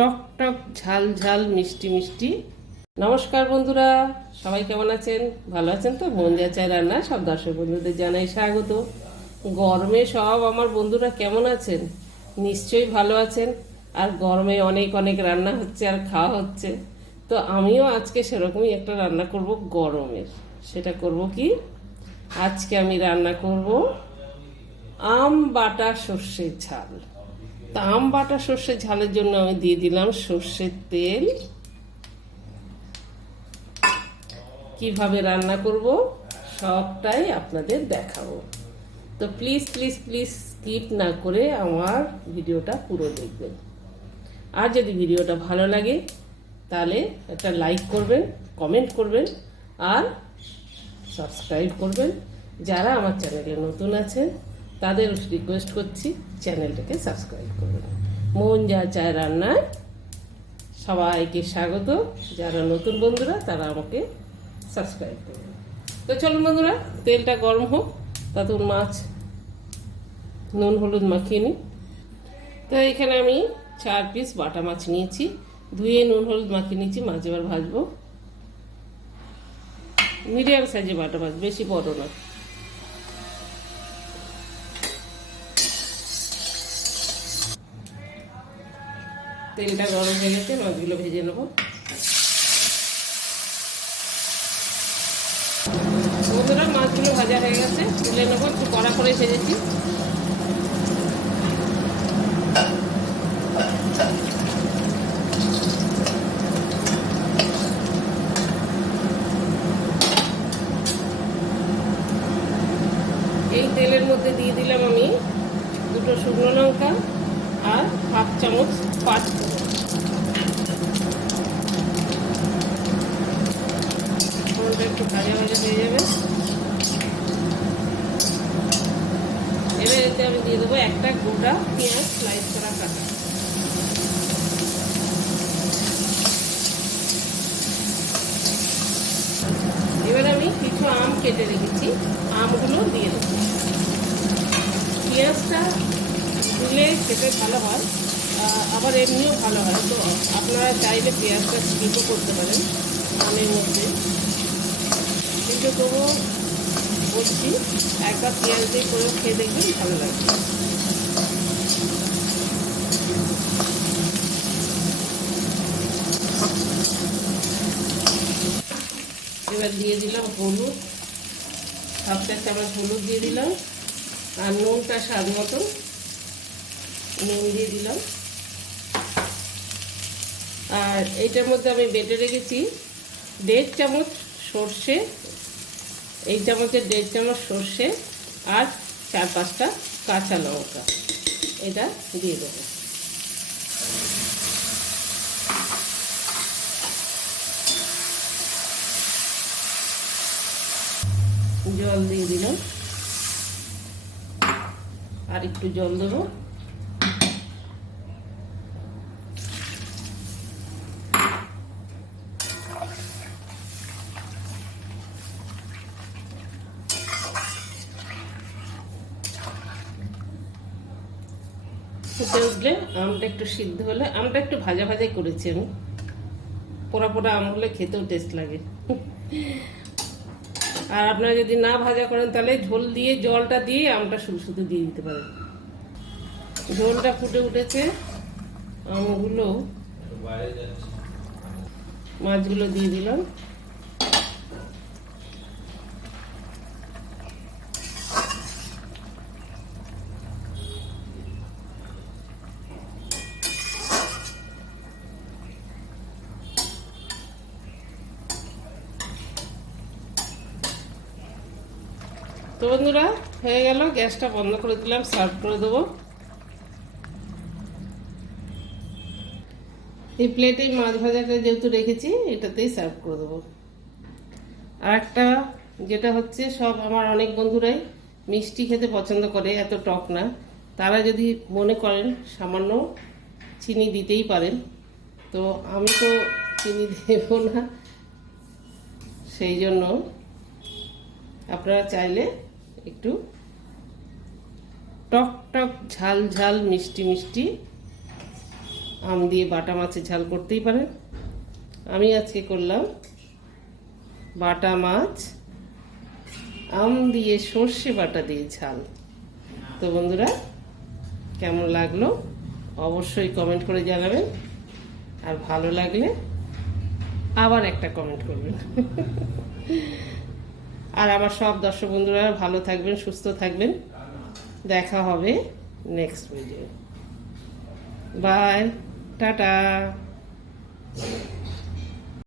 টক টক ঝাল ঝাল মিষ্টি মিষ্টি। নমস্কার বন্ধুরা, সবাই কেমন আছেন? ভালো আছেন তো? মন যা চায় রান্না সব দর্শক বন্ধুদের জানাই স্বাগত। গরমে সব আমার বন্ধুরা কেমন আছেন? নিশ্চয়ই ভালো আছেন। আর গরমে অনেক অনেক রান্না হচ্ছে আর খাওয়া হচ্ছে। তো আমিও আজকে সেরকমই একটা রান্না করব গরমের। সেটা করব কি, আজকে আমি রান্না করব আম বাটা সর্ষের ঝাল। তা আম বাটা সর্ষের ঝালের জন্য আমি দিয়ে দিলাম সর্ষের তেল। কিভাবে রান্না করব সবটাই আপনাদের দেখাবো। তো প্লিজ প্লিজ প্লিজ স্কিপ না করে আমার ভিডিওটা পুরো দেখবেন। আর যদি ভিডিওটা ভালো লাগে তাহলে একটা লাইক করবেন, কমেন্ট করবেন আর সাবস্ক্রাইব করবেন। যারা আমার চ্যানেলে নতুন আছেন তাদের রিকোয়েস্ট করছি চ্যানেলটাকে সাবস্ক্রাইব করবেন। মন যা চায় রান্নায় সবাইকে স্বাগত। যারা নতুন বন্ধুরা তারা আমাকে সাবস্ক্রাইব করবেন। তো চলুন বন্ধুরা, তেলটা গরম হোক, ততক্ষণ মাছ নুন হলুদ মাখিয়ে নিই। তো এখানে আমি 4 পিস বাটা মাছ নিয়েছি, ধুয়ে নুন হলুদ মাখিয়ে নিয়েছি। মাছ এবার ভাজবো। মিডিয়াম সাইজে বাটা মাছ, বেশি বড় না। তেলটা গরম হয়ে গেছে, মাছগুলো ভেজে নেবো। বন্ধুরা, মাছগুলো ভাজা হয়ে গেছে, তুলে নেবো। একটু কড়া করে ভেজেছি। এই তেলের মধ্যে দিয়ে দিলাম আমি 2টো শুকনো লঙ্কা আর 1/2 চামচ পাঁচ ফোড়নটা একটু ভাজা ভাজা হয়ে যাবে। এবার এতে আমি দিয়ে দেবো একটা গোটা পেঁয়াজ স্লাইস করা কাটা। এবার আমি কিছু আম কেটে রেখেছি, আমগুলো দিয়ে দেবো। পেঁয়াজটা দিলে খেতে ভালো হয়, আবার এমনিও ভালো হয়। তো আপনারা চাইলে পেঁয়াজটা স্কিপও করতে পারেন আমের মধ্যে, কিন্তু তবুও বলছি একবার পেঁয়াজ দিয়ে করে খেয়ে দেখবেন, ভালো লাগবে। এবার দিয়ে দিলাম হলুদ, 1/2 চামচ হলুদ দিয়ে দিলাম। আর নুনটা স্বাদ মতো নুন দিয়ে দিলাম। আর এইটার মধ্যে আমি বেটে রেখেছি 1.5 চামচ সর্ষে, এই চামচের 1.5 চামচ সর্ষে আর 4-5টা কাঁচা লঙ্কা, এটা দিয়ে দেবো। জল দিয়ে দিলাম, আর একটু জল দেবো। ফুটে উঠলে আমটা একটু সিদ্ধ হলে, আমটা একটু ভাজা ভাজাই করেছি আমি, পোড়া পোড়া আম হলে খেতেও টেস্ট লাগে। আর আপনারা যদি না ভাজা করেন তাহলে ঝোল দিয়ে জলটা দিয়ে আমটা শুধু শুধু দিয়ে দিতে পারেন। ঝোলটা ফুটে উঠেছে, আমগুলো মাছগুলো দিয়ে দিলাম। তো বন্ধুরা, হয়ে গেল, গ্যাসটা বন্ধ করে দিলাম, সার্ভ করে দেবো। এই প্লেটেই মাছ ভাজাটা যেহেতু রেখেছি, এটাতেই সার্ভ করে দেবো। আর একটা যেটা হচ্ছে, সব আমার অনেক বন্ধুরাই মিষ্টি খেতে পছন্দ করে, এত টক না। তারা যদি মনে করেন সামান্য চিনি দিতেই পারেন। তো আমি তো চিনি দেব না, সেই জন্য আপনারা চাইলে একটু টক টক ঝাল ঝাল মিষ্টি মিষ্টি আম দিয়ে বাটা মাছের ঝাল করতেই পারেন। আমি আজকে করলাম বাটা মাছ আম দিয়ে সর্ষে বাটা দিয়ে ঝাল। তো বন্ধুরা, কেমন লাগলো অবশ্যই কমেন্ট করে জানাবেন, আর ভালো লাগলে আবার একটা কমেন্ট করবেন। আর আমার সব দর্শক বন্ধুরা ভালো থাকবেন, সুস্থ থাকবেন। দেখা হবে নেক্সট ভিডিও। By, tata.